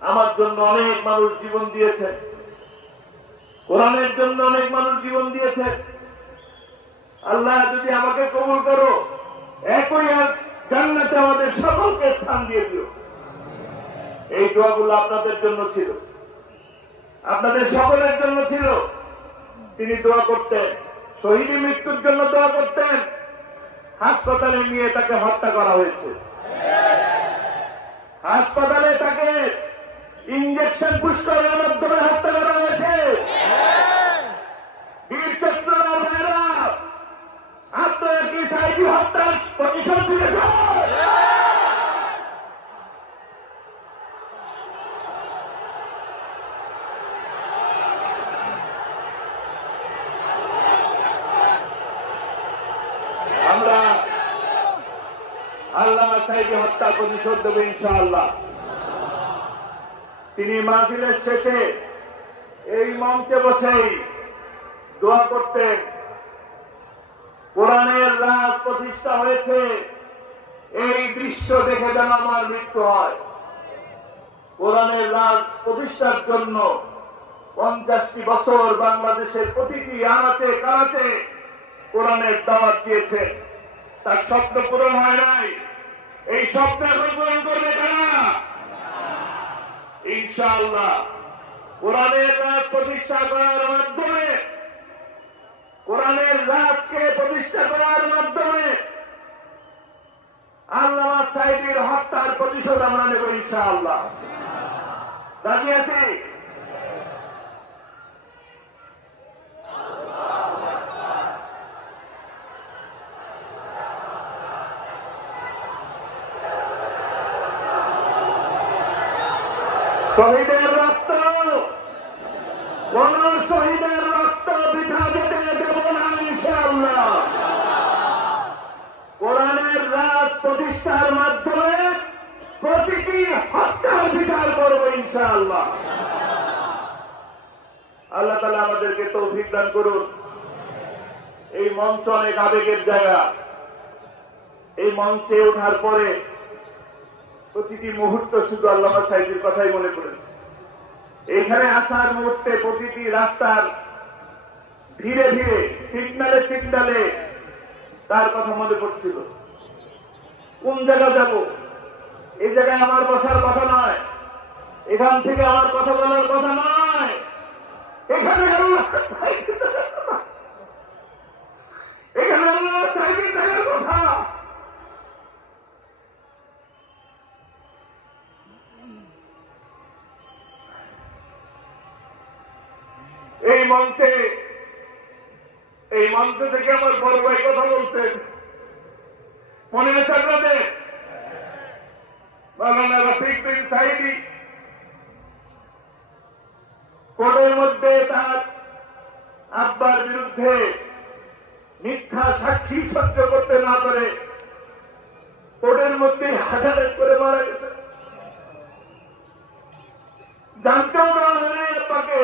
আমার জন্য অনেক মানুষ জীবন দিয়েছেন কোরআনের জন্য অনেক মানুষ জীবন দিয়েছেন আল্লাহ যদি আমাকে কবুল করো, একই আর জান্নাতে আমাদের সকলকে স্থান দিয়ে দিও। এই দোয়াগুলো আপনাদের জন্য ছিল। আপনাদের সকলের জন্য ছিল। তিনি দোয়া করতেন শহীদ মৃত্যুর জন্য দোয়া করতেন। হাসপাতালে নিয়ে তাকে হত্যা করা হয়েছে। হাসপাতালে তাকে ইঞ্জেকশন পুষ্করের মাধ্যমে হত্যা করা হয়েছে। কি আমরা আল্লামা সাহেব হত্যা প্রতিশোধ দেবো ইনশাআল্লাহ। তিনি মাহফিলের শেষে এই মঞ্চে বসেই দোয়া করতেন। কোরআনের রাজ প্রতিষ্ঠা হয়েছে, এই দৃশ্য দেখে যেন আমার মৃত্যু হয়। কোরআনের রাজ প্রতিষ্ঠার জন্য পঞ্চাশটি বছর বাংলাদেশের প্রতিটি আনাচে কানাচে কোরআনের দাওয়াত দিয়েছে। তার স্বপ্ন পূরণ হয় নাই। এই স্বপ্ন এখন পূরণ করবে কারা? ইনশাআল্লাহ। কোরআনের রাজ প্রতিষ্ঠা করার মাধ্যমে, কোরআনের রাজকে প্রতিষ্ঠা করার মাধ্যমে আল্লাহ সাহেবের হত্যার প্রতিশোধ আমরা নেব ইনশাআল্লাহ। রাজি আছি শহীদের রক্ত! কোন শহীদের রক্ত বৃথা যেতে দেব না, ইনশাআল্লাহ। কোরআনের রাজ প্রতিষ্ঠার মাধ্যমে প্রতিটি হত্যার বিচার করব, ইনশাআল্লাহ। আল্লাহ তালা আমাদেরকে তৌফিক দান করুন। এই মঞ্চ অনেক আবেগের জায়গা। এই মঞ্চে ওঠার পরে প্রতিটি মুহূর্ত শুধু আল্লাহ সাহেবের কথাই মনে পড়েছে। এখানে আসার মুহূর্তে প্রতিটি রাস্তার ধীরে ধীরে, সিগনালে সিগনালে তার কথা মনে পড়ছিল। কোন জায়গা যাব? এই জায়গায় আমার বসার কথা নয়। এখান থেকে আমার কথা বলার কথা নয়। এখানে এই মঞ্চে, এই মঞ্চ থেকে আমার বড় ভাই কথা বলতেন মনে আছে আপনাদের? মাওলানা রফিক বিন সাহিদি কোর্টের মধ্যে তার আব্বার বিরুদ্ধে মিথ্যা সাক্ষী সহ্য করতে না পারে কোর্টের মধ্যে হাজারের করে মারা গেছে জানতেও না হয় আব্বাকে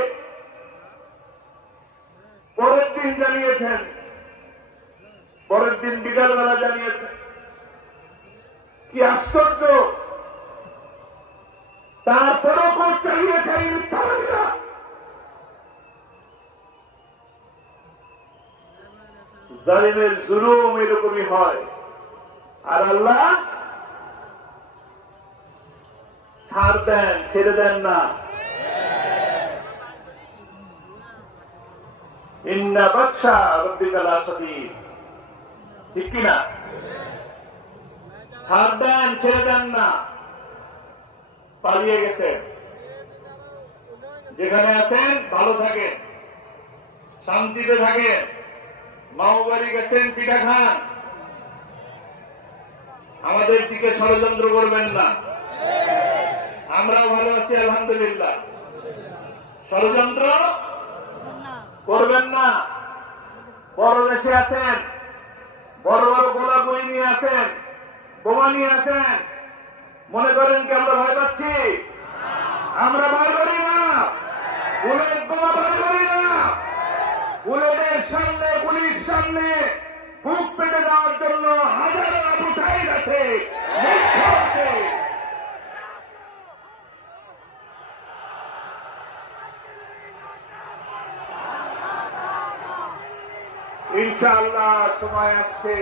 পরের দিন জানিয়েছেন পরের দিন বিকালবেলা জানিয়েছেন। কি আশ্চর্য! তারপরও কোর্ট চালিয়েছে এই মিথ্যাবাদীরা জালিমের জুলুম এরকমই হয়। আর আল্লাহ ছাড় দেন, ছেড়ে দেন না। পালিয়ে গেছেন। যেখানে আছেন, ভালো থাকেন। শান্তিতে থাকেন। মাও বাড়ি গেছেন পিঠা খান। আমাদের দিকে ষড়যন্ত্র করবেন না। আমরাও ভালো আছি, আলহামদুলিল্লাহ। ষড়যন্ত্র করবেন না। বড় দেশে আছেন, বড় বড় গোলা বই নিয়ে আছেন, বোমা নিয়ে আছেন। মনে করেন কি আমরা ভয় পাচ্ছি? আমরা ভয় করি না। বুলেট বোমা ভয় করি না। বুলেটের সামনে পুলিশ সামনে বুক পেটে দেওয়ার জন্য হাজারো আবু আছে আছে। ইনশাআল্লাহ সময় আসছে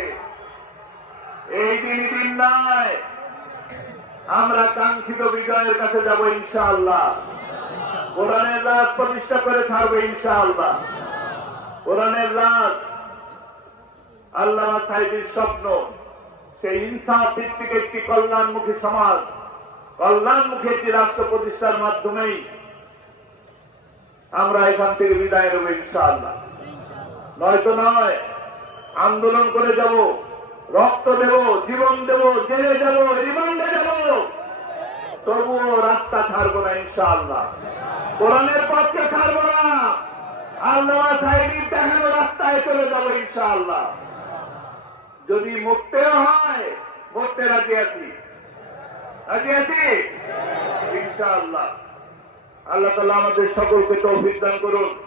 এই দিনই দিন নয় আমরা কাঙ্ক্ষিত বিজয়ের কাছে যাব ইনশাআল্লাহ। কোরআনের রাজ প্রতিষ্ঠা করে ছাড়বে ইনশাআল্লাহ। কোরআনের রাজ আল্লাহ সাহেবের স্বপ্ন। সেই ইনসাফ ভিত্তিক একটি কল্যাণমুখী সমাজ, কল্যাণমুখী একটি রাষ্ট্র প্রতিষ্ঠার মাধ্যমেই আমরা এখান থেকে বিদায় নেব ইনশাআল্লাহ। নয়তো নয়, আন্দোলন করে যাব, রক্ত দেব, জীবন দেব, জেলে যাব, রিমান্ডে যাব। তবুও রাস্তা ছাড়বো না ইনশাআল্লাহ। কোরআনের পথকে ছাড়বো না। আল্লাহ সাহেবের দেখানো রাস্তায় চলে যাব ইনশাআল্লাহ। যদি মরতেও হয় মরতে রাজি আছি। রাজি আছি? ইনশাআল্লাহ। আল্লাহ তালা আমাদের সকলকে তৌফিক দান করুন।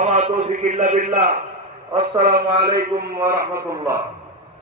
আমার তৌফিক ইল্লা বিল্লাহ। আসসালামু আলাইকুম ওয়া রাহমাতুল্লাহ।